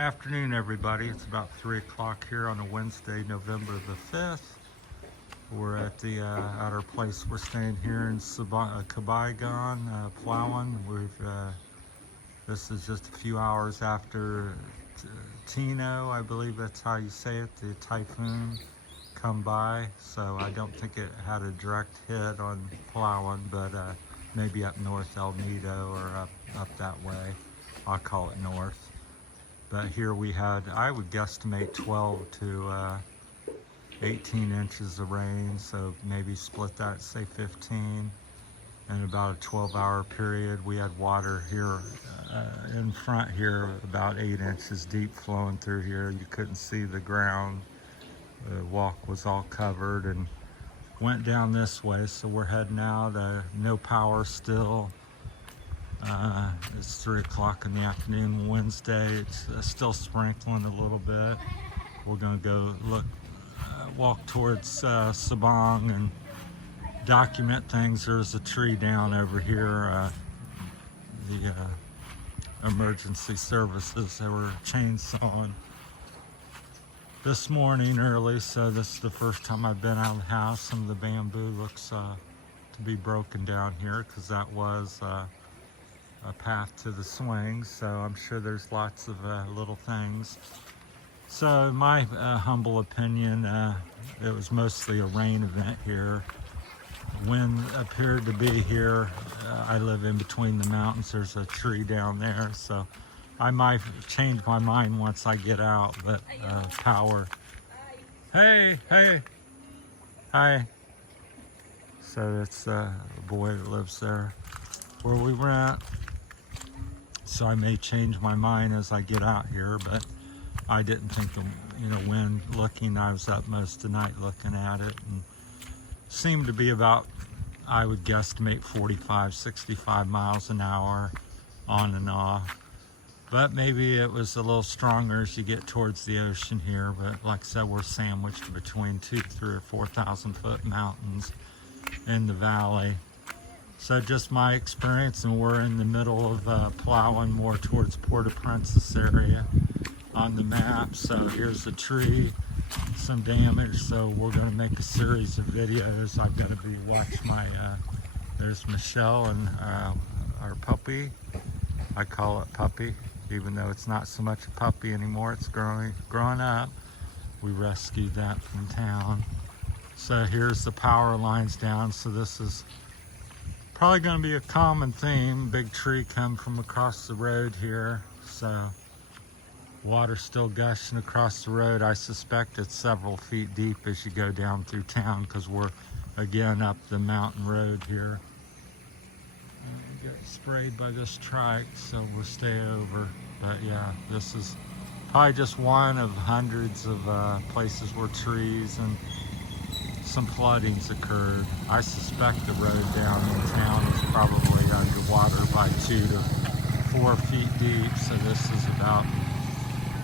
Afternoon, everybody. It's about 3 o'clock here on a Wednesday, November the 5th. We're at the at our place we're staying here in Cabayugan, Palawan. This is just a few hours after Tino, I believe that's how you say it, the typhoon come by. So I don't think it had a direct hit on Palawan, but maybe up north El Nido or up that way. I'll call it north. But here we had, I would guesstimate 12 to 18 inches of rain, so maybe split that, say 15. In about a 12-hour period, we had water here in front here, about 8 inches deep flowing through here. You couldn't see the ground. The walk was all covered and went down this way, so we're heading out. No power still. It's 3 o'clock in the afternoon Wednesday. It's still sprinkling a little bit. We're gonna go walk towards Sabang and document things. There's a tree down over here. The emergency services, they were chainsawing this morning early, so this is the first time I've been out of the house. Some of the bamboo looks to be broken down here because that was a path to the swings, so I'm sure there's lots of little things. So in my humble opinion, it was mostly a rain event here. Wind appeared to be here. I live in between the mountains. There's a tree down there, so I might change my mind once I get out, but power. Hey, hi. So that's a boy that lives there where we were at. So I may change my mind as I get out here, but I didn't think the wind looking. I was up most of the night looking at it, and seemed to be about, I would guesstimate 45, 65 miles an hour on and off. But maybe it was a little stronger as you get towards the ocean here. But like I said, we're sandwiched between 2,000, 3,000 or 4,000 foot mountains in the valley. So just my experience, and we're in the middle of Palawan, more towards Port-au-Prince area on the map. So here's a tree, some damage. So we're going to make a series of videos. I've got to watch my, there's Michelle and our puppy. I call it puppy, even though it's not so much a puppy anymore. It's growing up. We rescued that from town. So here's the power lines down. So this is probably going to be a common theme. Big tree come from across the road here. So water still gushing across the road. I suspect it's several feet deep as you go down through town, because we're again up the mountain road here. We get sprayed by this trike, so we'll stay over. But yeah, this is probably just one of hundreds of places where trees and some floodings occurred. I suspect the road down in town is probably underwater by 2 to 4 feet deep. So this is about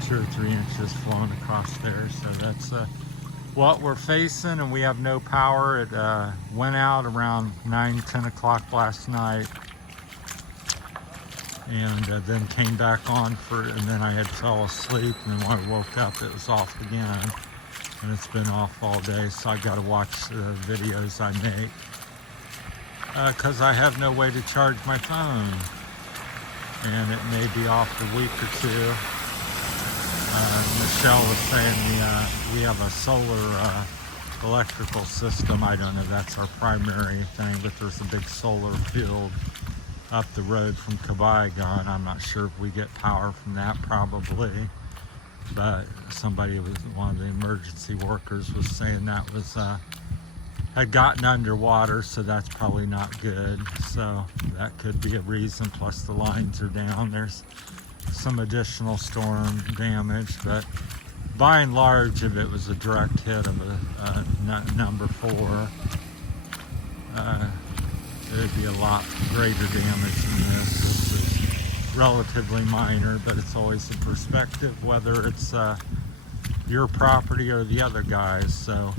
2 or 3 inches flowing across there. So that's what we're facing, and we have no power. It went out around 9, 10 o'clock last night, and then came back on and then I had fell asleep, and then when I woke up it was off again. And it's been off all day, so I got to watch the videos I make because I have no way to charge my phone, and it may be off a week or two. Michelle was saying we have a solar electrical system. I don't know if that's our primary thing, but there's a big solar field up the road from Cabayugan. I'm not sure if we get power from that, probably. But somebody, one of the emergency workers was saying that was had gotten underwater, so that's probably not good. So that could be a reason, plus the lines are down. There's some additional storm damage, but by and large, if it was a direct hit of a number 4, it would be a lot greater damage than this. This is relatively minor, but it's always a perspective, whether it's your property or the other guy's. So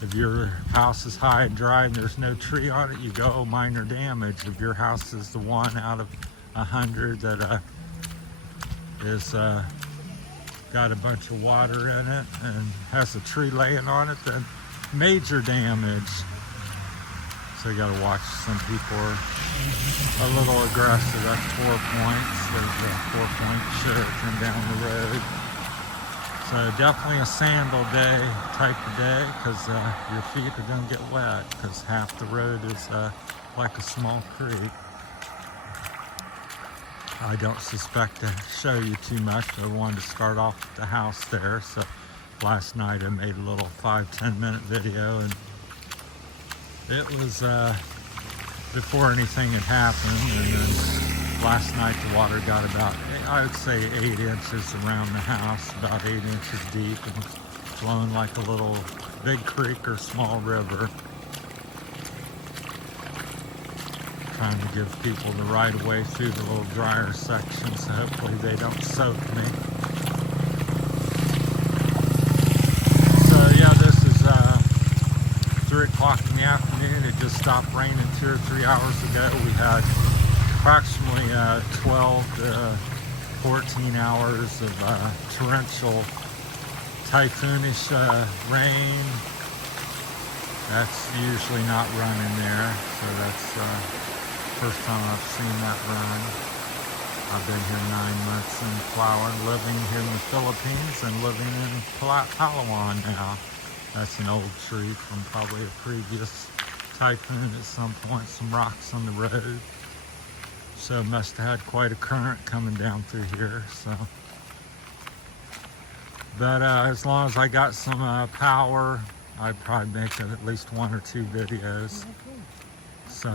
if your house is high and dry and there's no tree on it, you go, oh, minor damage. If your house is the one out of 100 that is got a bunch of water in it and has a tree laying on it, then major damage. So you got to watch. Some people are a little aggressive. That's 4 points. There's a 4-point shuriken down the road. So definitely a sandal day type of day, because your feet are going to get wet because half the road is like a small creek. I don't suspect to show you too much, but I wanted to start off with the house there. So last night I made a little 5-10 minute video, and it was before anything had happened. And then last night the water got about, I would say, 8 inches around the house, about 8 inches deep, and flowing like a little big creek or small river. Trying to give people the right of way through the little drier sections, so hopefully they don't soak me. So yeah, this is 3 o'clock in the afternoon. It just stopped raining 2 or 3 hours ago. We had approximately 12 to 14 hours of torrential typhoonish rain. That's usually not running there, so that's first time I've seen that run. I've been here 9 months in Palawan, living here in the Philippines and living in Palawan now. That's an old tree from probably a previous typhoon at some point, some rocks on the road. So must have had quite a current coming down through here. So, but as long as I got some power, I'd probably make at least 1 or 2 videos. So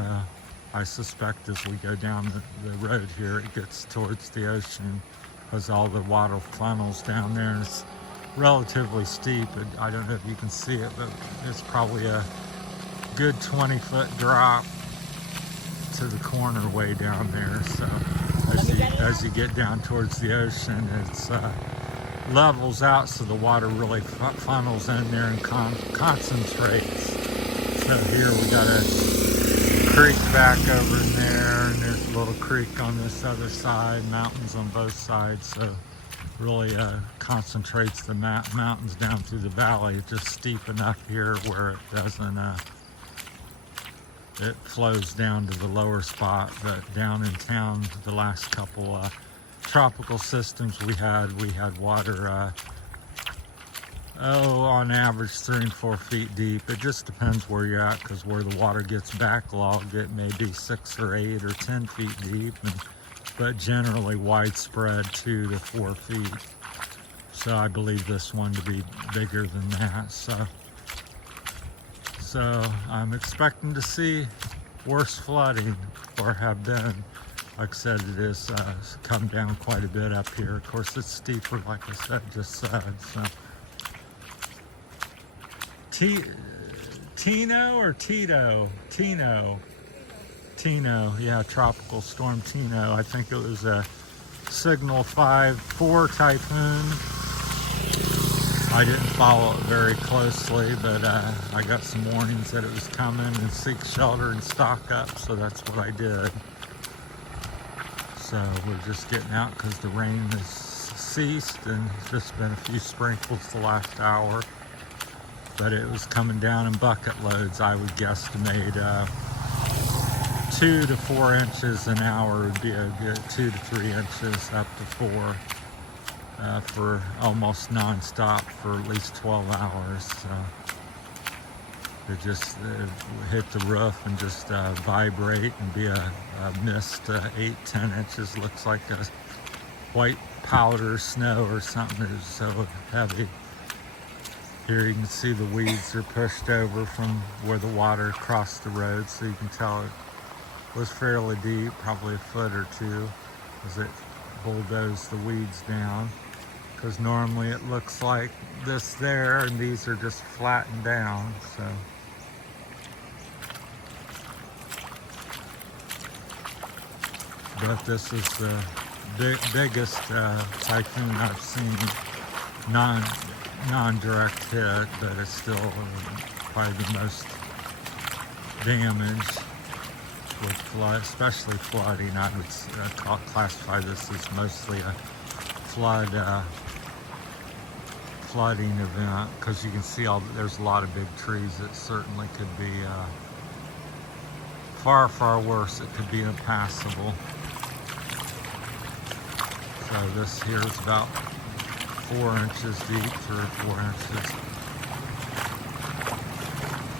I suspect as we go down the road here, it gets towards the ocean, because all the water funnels down there, and it's relatively steep. I don't know if you can see it, but it's probably a good 20-foot drop to the corner way down there. So as you get down towards the ocean, it's levels out, so the water really funnels in there and concentrates. So here we got a creek back over in there, and there's a little creek on this other side, mountains on both sides. So really concentrates the mountains down through the valley. It's just steep enough here where it doesn't it flows down to the lower spot. But down in town, the last couple tropical systems we had water on average 3 and 4 feet deep. It just depends where you're at, because where the water gets backlogged, it may be 6 or 8 or 10 feet deep, but generally widespread 2 to 4 feet. So I believe this one to be bigger than that. So I'm expecting to see worse flooding, or have been. Like I said, it is come down quite a bit up here. Of course, it's steeper, like I said, just said. So Tino or Tito? Tino, yeah, tropical storm Tino. I think it was a signal 5-4 typhoon. I didn't follow it very closely, but I got some warnings that it was coming, and seek shelter and stock up, so that's what I did. So we're just getting out because the rain has ceased, and it's just been a few sprinkles the last hour. But it was coming down in bucket loads. I would guesstimate 2 to 4 inches an hour would be a good 2 to 3 inches up to 4 for almost non-stop for at least 12 hours. So it just hit the roof and just vibrate and be a mist. 8-10 inches looks like a white powder snow or something. It was so heavy. Here you can see the weeds are pushed over from where the water crossed the road, so you can tell it was fairly deep, probably a foot or 2, as it bulldozed the weeds down. Because normally it looks like this there, and these are just flattened down. So but this is the biggest typhoon I've seen, non-direct hit, but it's still probably the most damage with flood, especially flooding. I would classify this as mostly a flood flooding event, because you can see there's a lot of big trees. It certainly could be far, far worse. It could be impassable. So this here is about 4 inches deep, 3 or 4 inches.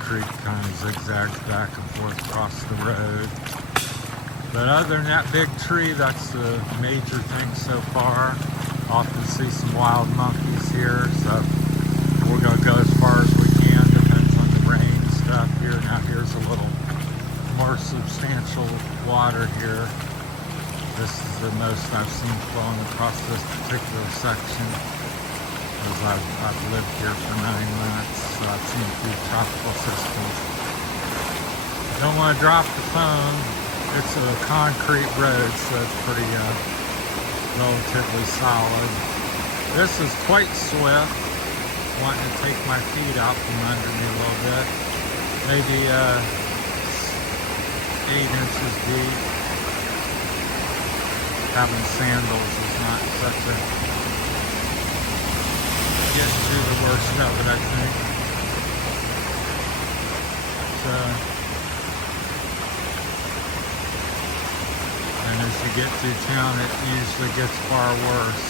Creek kind of zigzags back and forth across the road. But other than that big tree, that's the major thing so far. Often see some wild monkeys here, so we're going to go as far as we can. Depends on the rain stuff here. Now here's a little more substantial water here. This is the most I've seen flowing across this particular section, because I've lived here for 9 months, so I've seen a few tropical systems. Don't want to drop the phone. It's a concrete road, so it's pretty relatively solid. This is quite swift. Wanting to take my feet out from under me a little bit. Maybe 8 inches deep. Having sandals is not such a getting through the worst of it, I think. So, and as you get through town, it usually gets far worse.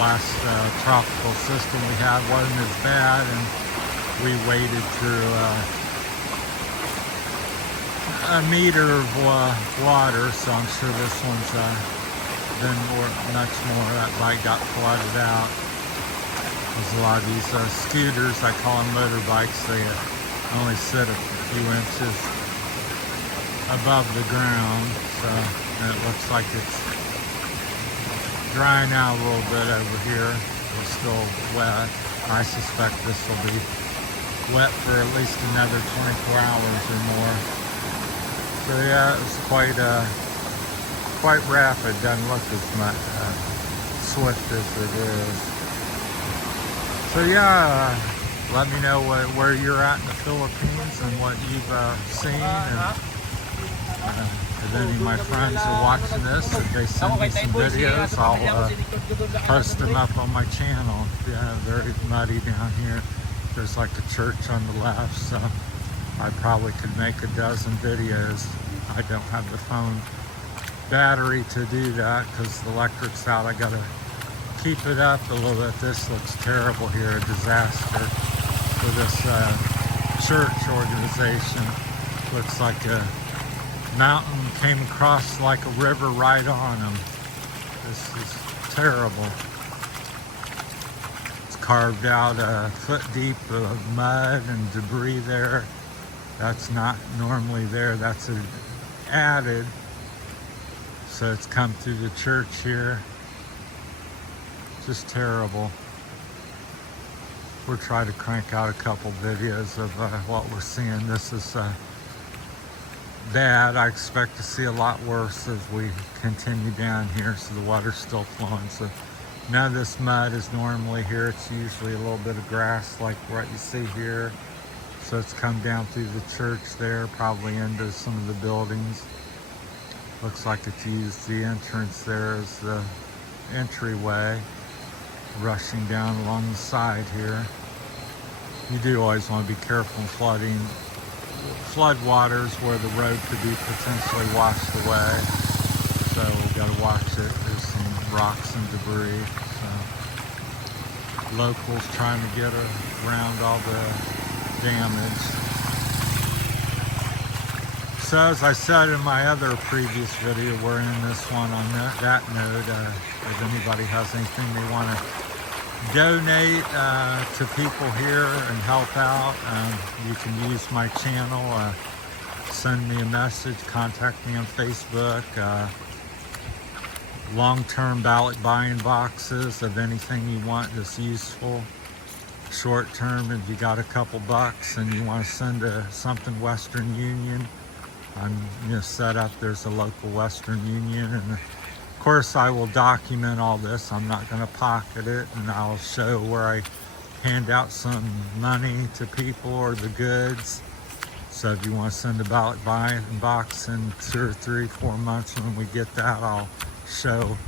Last tropical system we had wasn't as bad, and we waded through a meter of water, so I'm sure this one's been much more. That bike got flooded out. There's a lot of these scooters, I call them motorbikes, they only sit a few inches above the ground, so it looks like it's drying out a little bit over here. It's still wet. I suspect this will be wet for at least another 24 hours or more. So yeah, it's quite rapid. Doesn't look as much swift as it is. So yeah, let me know where you're at in the Philippines and what you've seen. And, if any of my friends are watching this, if they send me some videos, I'll post them up on my channel. Yeah, very muddy down here. There's like a church on the left, so I probably could make a dozen videos. I don't have the phone battery to do that because the electric's out. I gotta keep it up a little bit. This looks terrible here, a disaster for this church organization. Looks like a mountain came across like a river right on them. This is terrible. It's carved out a foot deep of mud and debris there. That's not normally there. That's added. So it's come through the church here. Just terrible. We'll try to crank out a couple videos of what we're seeing. This is bad. I expect to see a lot worse as we continue down here. So the water's still flowing. So none of this mud is normally here. It's usually a little bit of grass like what you see here. So it's come down through the church there, probably into some of the buildings. Looks like it's used the entrance there as the entryway, rushing down along the side here. You do always want to be careful in flood waters where the road could be potentially washed away. So we've got to watch it. There's some rocks and debris. So locals trying to get around all the damage. So as I said in my other previous video, we're in this one on that note. If anybody has anything they want to donate to people here and help out, you can use my channel. Send me a message, contact me on Facebook. Long-term ballot buying boxes of anything you want that's useful. Short-term, if you got a couple bucks and you want to send something Western Union, I'm set up. There's a local Western Union, and of course I will document all this. I'm not going to pocket it, and I'll show where I hand out some money to people or the goods. So if you want to send a ballot buying box in 2 or 3, 4 months, when we get that, I'll show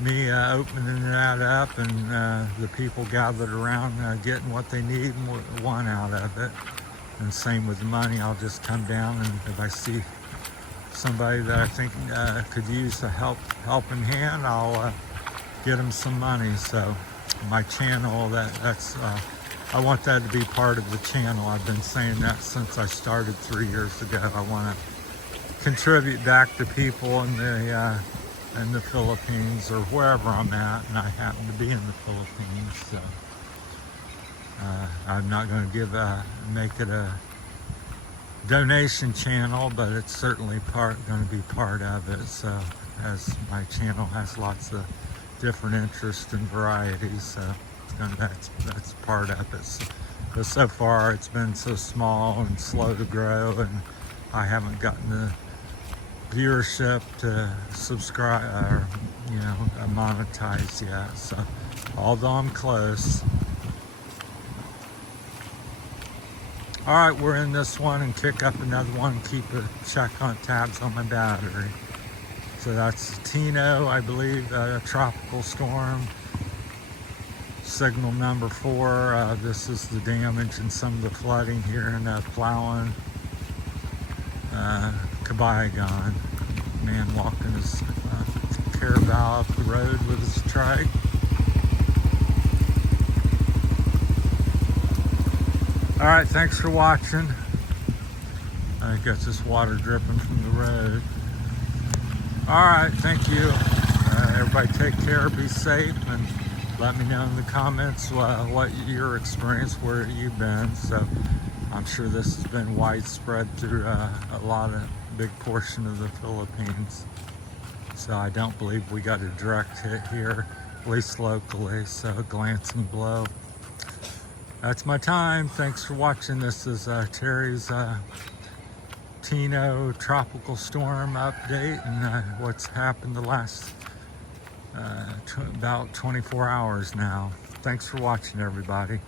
me opening that up and the people gathered around getting what they need and want out of it. And same with the money. I'll just come down, and if I see somebody that I think could use a helping hand, I'll get them some money. So my channel, that's I want that to be part of the channel. I've been saying that since I started 3 years ago. I want to contribute back to people in the Philippines or wherever I'm at, and I happen to be in the Philippines. So I'm not going to make it a donation channel, but it's certainly going to be part of it. So as my channel has lots of different interests and varieties, so that's part of it. But so far it's been so small and slow to grow, and I haven't gotten the viewership to subscribe or monetize yet. So although I'm close. All right, we're in this one and kick up another one. Keep a check on tabs on my battery. So that's Tino, I believe, a tropical storm. Signal number 4. This is the damage and some of the flooding here in Palawan, Cabayugan. Man walking his carabao up the road with his trike. All right, thanks for watching. I got this water dripping from the road. All right, thank you. Everybody take care, be safe, and let me know in the comments what your experience, where you've been. So I'm sure this has been widespread through a big portion of the Philippines. So I don't believe we got a direct hit here, at least locally, so glancing below. That's my time. Thanks for watching. This is Terry's Tino tropical storm update and what's happened the last about 24 hours now. Thanks for watching, everybody.